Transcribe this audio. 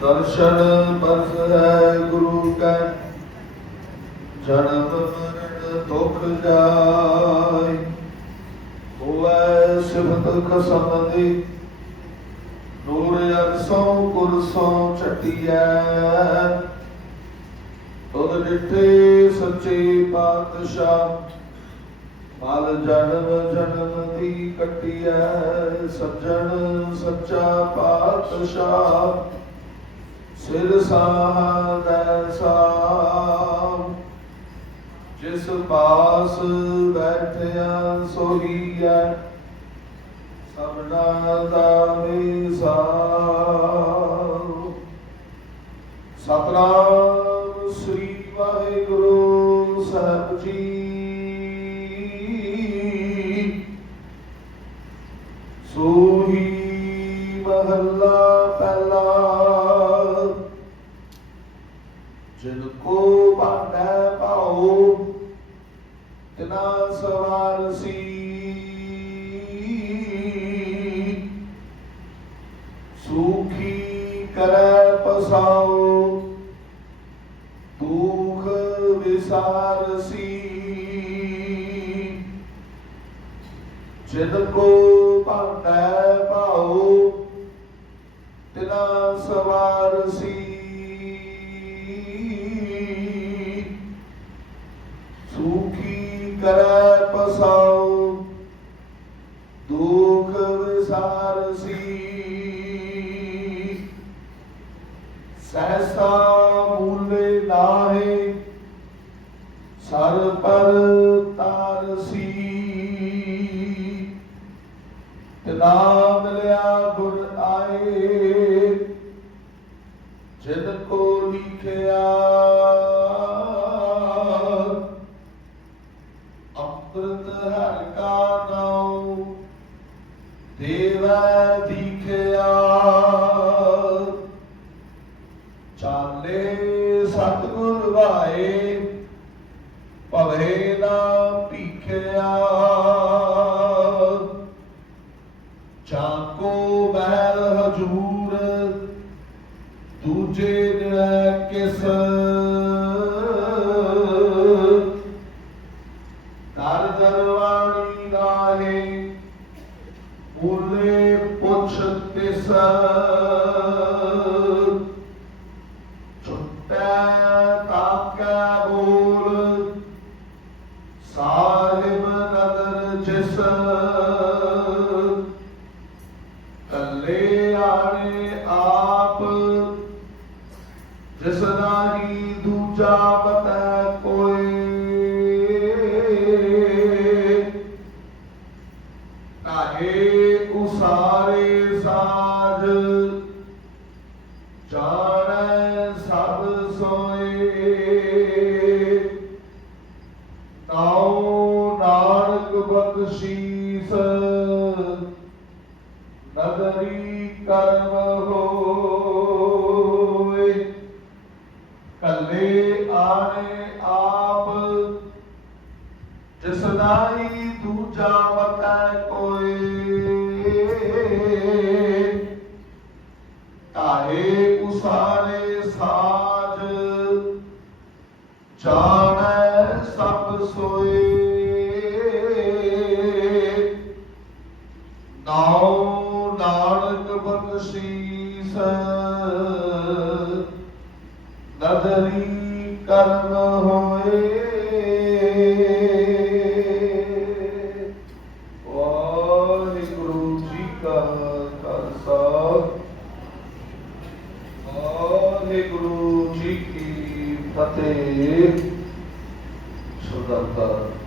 ਦਰਸ਼ਨ ਬਰਸ ਹੈ ਗੁਰੂ ਕੈ, ਜਨਮ ਮਰਨ ਦੁਖ ਜਾਏ। ਹੋਵੇ ਸਿਫਤ ਖਸਮ ਦੀ ਨੂਰ ਅਰਸੋਂ ਕੁਰਸੋਂ ਛਟਿਐ। ਤੁਧ ਡਿਠੇ ਸੱਚੇ ਪਾਤਸ਼ਾਹ, ਮਲ ਜਨਮ ਜਨਮ ਦੀ ਕਟਿਐ। ਸੱਜਣ ਸੱਚਾ ਪਾਤਸ਼ਾਹ ਸਿਰ ਸਾਹਦੈ ਸਾਮ ਜਿਸ ਪਾਸ ਬੈਠਿਆ ਸੋਹੀਐ ਸਭਨਾ ਦਾ ਵਿਸਾਰ ਸਤਨਾਮ ਜਿਨ ਕੋ ਬਾਂਧੈ ਪਾਉ ਤਿਨਾ ਸਵਾਰ ਸੀ ਸੁਖੀ ਕਰੈ ਪਸਾਉ ਦੁਖ ਵਿਸਾਰ ਸੀ ਜਿਨ ਕੋ ਭਾਂਡੈ ਭਾਉ ਤਿਨਾ ਸਵਾਰ ਸੀ ਸੁਖੀ ਕਰੈ ਪਸਾਉ, ਦੁਖ ਵਿਸਾਰ ਸੀ। ਸਹਸਾ ਮੂਲੇ ਨਾਹੇ, ਸਰ ਪਰ ਤਾਰ ਸੀ। ਮਿਲਿਆ ਗੁਰ ਆਏ, ਜਿਨ ਕੋ ਲਿਖਿਆ ਦੇਵੈ ਦੀਖਿਆ ਚਾਲੇ ਸਤਿਗੁਰ ਵਾਏ ਭਵੇ ਨਾ ਭੀਖਿਆ। ਚਾਕੋ ਬਹਿਲ ਹਜੂਰ ਦੂਜੇ ਦਿਨ ਕਿਸ ਪੁੱਛ ਤਿਸ ਛੁੱਟੈ ਤਾਕੈ ਬੋਲ ਸਾਹਿਬ ਨਦਰ ਜਿਸ ਕੱਲੇ ਆਣੇ ਆਪ ਜਿਸ ਨਾਹੀ ਦੂਜਾ ਜਾਣੈ ਸਭ ਸੋਏ। ਤਾਉ ਨਾਨਕ ਬਖਸ਼ੀਸ ਨਦਰੀ ਕਰਮ ਹੋਏ। ਕੱਲੇ ਆਣੇ ਆਪ, ਜਿਸ ਨਾਹੀ ਦੂਜਾ ਵਤੈ ਕੋਈ ਜਾਣੈ ਸਭ ਸੋਏ। ਨਾਉ ਨਾਨਕ ਬਖਸ਼ੀਸ। ਨਦਰੀ ਕਰਮ ਹੋਏ। ਵਾਹਿਗੁਰੂ ਜੀ ਕਾ ਖਾਲਸਾ। ਵਾਹਿਗੁਰੂ ਜੀ ਕੀ ਫਤਿਹ ਸੁਦਾਤਾ